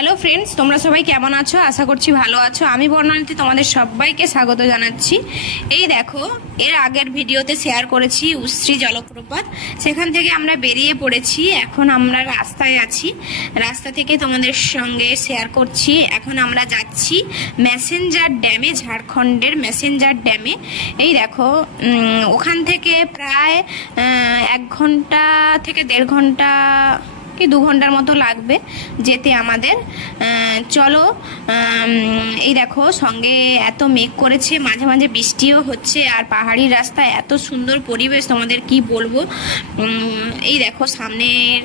Hello friends, তোমরা সবাই কেমন আছো? আশা করছি ভালো আছো। আমি বর্ণালী তোমাদের সবাইকে স্বাগত জানাচ্ছি। এই দেখো, এর আগের ভিডিওতে শেয়ার করেছি উশ্রী জলপ্রপাত, সেখান থেকে আমরা বেরিয়ে পড়েছি। এখন আমরা রাস্তায় আছি, রাস্তা থেকে তোমাদের সঙ্গে শেয়ার করছি। এখন আমরা যাচ্ছি ম্যাসেঞ্জার ড্যামে, ঝাড়খণ্ডের ম্যাসেঞ্জার ড্যামে। এই দেখো, ওখান থেকে প্রায় 1 ঘন্টা থেকে 1.5 ঘন্টা কি 2 ঘন্টার মতো লাগবে যেতে আমাদের। চলো, এই দেখো, সঙ্গে এত মেঘ করেছে, মাঝে মাঝে বৃষ্টিও হচ্ছে, আর পাহাড়ি রাস্তা, এত সুন্দর পরিবেশ তোমাদের কি বলবো। এই দেখো, সামনের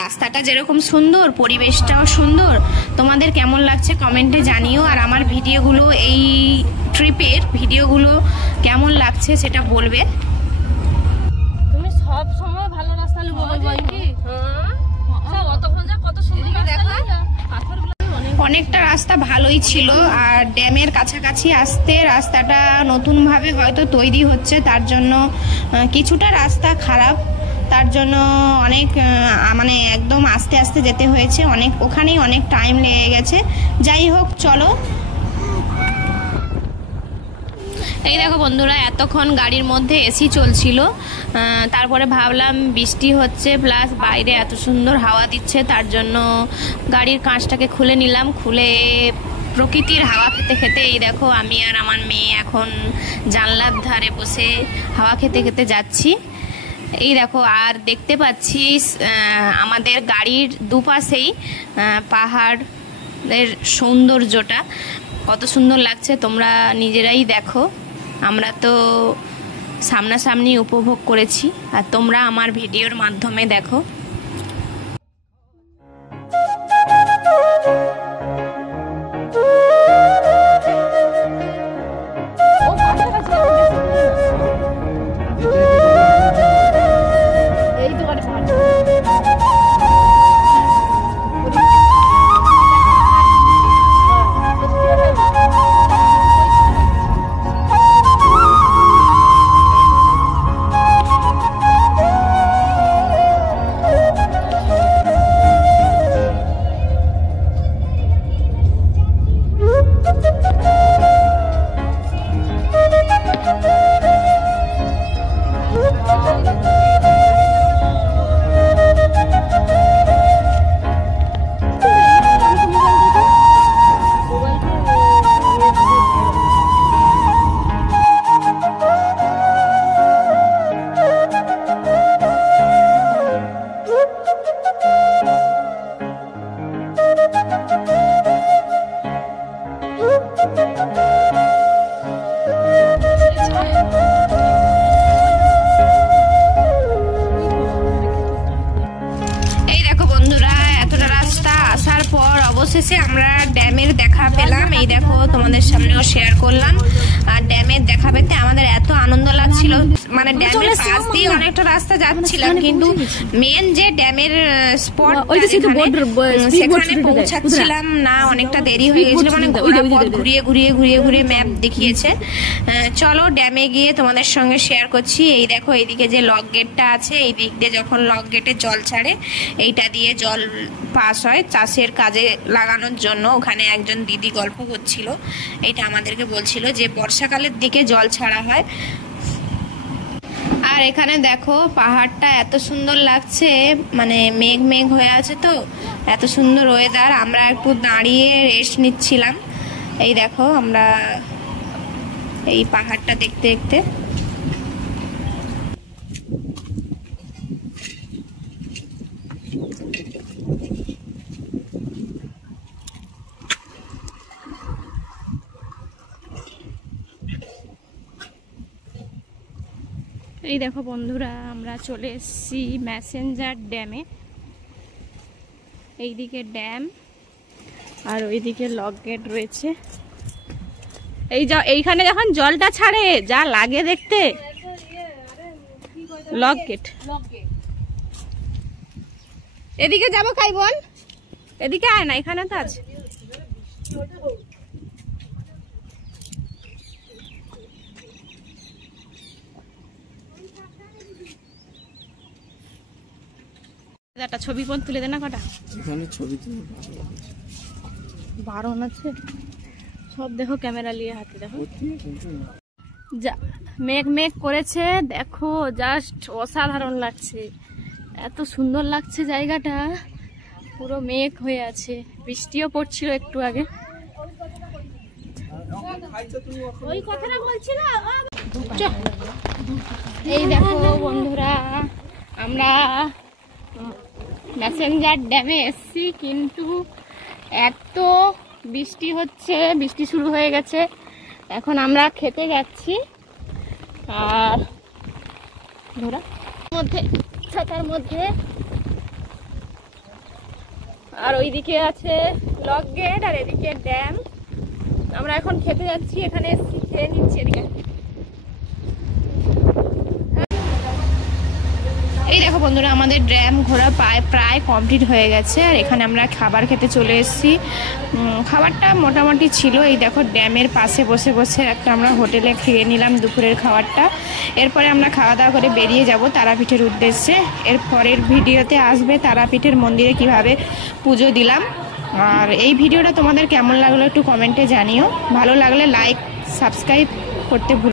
রাস্তাটা যেরকম সুন্দর, পরিবেশটাও সুন্দর। তোমাদের কেমন লাগছে কমেন্টে জানিও, আর আমার ভিডিওগুলো, এই ট্রিপের ভিডিওগুলো কেমন লাগছে সেটা বলবে। তুমি সব সময় ভালো রাস্তা বলবো কি? অনেকটা রাস্তা ভালোই ছিল, আর ড্যামের কাছাকাছি আসতে রাস্তাটা নতুনভাবে হয়তো তৈরি হচ্ছে, তার জন্য কিছুটা রাস্তা খারাপ, তার জন্য অনেক মানে একদম আস্তে আস্তে যেতে হয়েছে, ওখানেই অনেক টাইম লেগে গেছে। যাই হোক, চলো। এই দেখো বন্ধুরা, এতক্ষণ গাড়ির মধ্যে এসি চলছিল, তারপরে ভাবলাম বৃষ্টি হচ্ছে প্লাস বাইরে এত সুন্দর হাওয়া দিচ্ছে, তার জন্য গাড়ির কাঁচটাকে খুলে নিলাম। খুলে প্রকৃতির হাওয়া খেতে খেতে, এই দেখো, আমি আর আমার মেয়ে এখন জানলার ধারে বসে হাওয়া খেতে খেতে যাচ্ছি। এই দেখো, আর দেখতে পাচ্ছি আমাদের গাড়ির দুপাশেই পাহাড়ের সৌন্দর্যটা কত সুন্দর লাগছে, তোমরা নিজেরাই দেখো। আমরা তো সামনাসামনি উপভোগ করেছি, আর তোমরা আমার ভিডিওর মাধ্যমে দেখো। অবশেষে আমরা ড্যামের দেখা পেলাম। এই দেখো, তোমাদের সামনেও শেয়ার করলাম। আর ড্যামের দেখা পেতে আমাদের এত আনন্দ লাগছিল, মানে ড্যামের পাশ দিয়ে অনেকটা রাস্তা যাচ্ছিলাম, কিন্তু মেন যে ড্যামের স্পট সেখানে পৌঁছাচ্ছিলাম না, অনেকটা দেরি হয়ে গেছিল, মানে ঘুরিয়ে ঘুরিয়ে ঘুরিয়ে ঘুরিয়ে ম্যাপ দেখিয়েছে। চলো, ড্যামে গিয়ে তোমাদের সঙ্গে শেয়ার করছি। এই দেখো, এইদিকে যে লক গেটটা আছে, এই দিক দিয়ে যখন লক গেটে জল ছাড়ে, এইটা দিয়ে জল পাস হয় চাষের কাজে লাগানোর জন্য। ওখানে একজন দিদি গল্প করছিল, এটা আমাদেরকে বলছিল যে বর্ষাকালের দিকে জল ছাড়া হয়। আর এখানে দেখো, পাহাড়টা এত সুন্দর লাগছে, মানে মেঘ মেঘ হয়ে আছে তো, এত সুন্দর ওয়েদার। আমরা একটু দাঁড়িয়ে রেস্ট নিচ্ছিলাম। এই দেখো, আমরা এই পাহাড়টা দেখতে দেখতে এই দেখো বন্ধুরা, আমরা চলে এসেছি ম্যাসেঞ্জার ড্যামে। এইদিকে ড্যাম আর ওইদিকে লক গেট রয়েছে। এইখানে যখন জলটা ছাড়ে যা লাগে দেখতে, লক গেট। এদিকে যাবো কাই বল, এদিকে আয় না, এখানে তো আছে। একটা ছবি কোন তুলে দে না কটা। এখানে ছবি তুলে বারণ আছে সব, দেখো ক্যামেরা নিয়ে হাতে দেখো। যা মেঘ মেঘ করেছে, দেখো জাস্ট অসাধারণ লাগছে, এত সুন্দর লাগছে জায়গাটা, পুরো মেঘ হয়ে আছে, বৃষ্টিও পড়ছিল একটু আগে। ওই কথাটা বলছিলাম। এই দেখো বন্ধুরা, আমরা ম্যাসেঞ্জার ড্যামে এসছি, কিন্তু এত বৃষ্টি হচ্ছে, বৃষ্টি শুরু হয়ে গেছে। এখন আমরা খেতে যাচ্ছি, আর ধরা মধ্যে ছাতার মধ্যে, আর ওইদিকে আছে লক গেট আর এদিকে ড্যাম। আমরা এখন খেতে যাচ্ছি, এখানে এসছি, খেয়ে নিচ্ছি। এদিকে এই দেখো বন্ধুরা, আমাদের ড্যাম ঘোরা প্রায় কমপ্লিট হয়ে গেছে, আর এখানে আমরা খাবার খেতে চলে এসেছি। খাবারটা মোটামুটি ছিল। এই দেখো ড্যামের পাশে বসে বসে একটা আমরা হোটেলে খেয়ে নিলাম দুপুরের খাবারটা। এরপরে আমরা খাওয়া দাওয়া করে বেরিয়ে যাব তারাপীঠের উদ্দেশ্যে। এর পরের ভিডিওতে আসবে তারাপীঠের মন্দিরে কিভাবে পুজো দিলাম। আর এই ভিডিওটা তোমাদের কেমন লাগলো একটু কমেন্টে জানিও। ভালো লাগলে লাইক সাবস্ক্রাইব করতে ভুলো।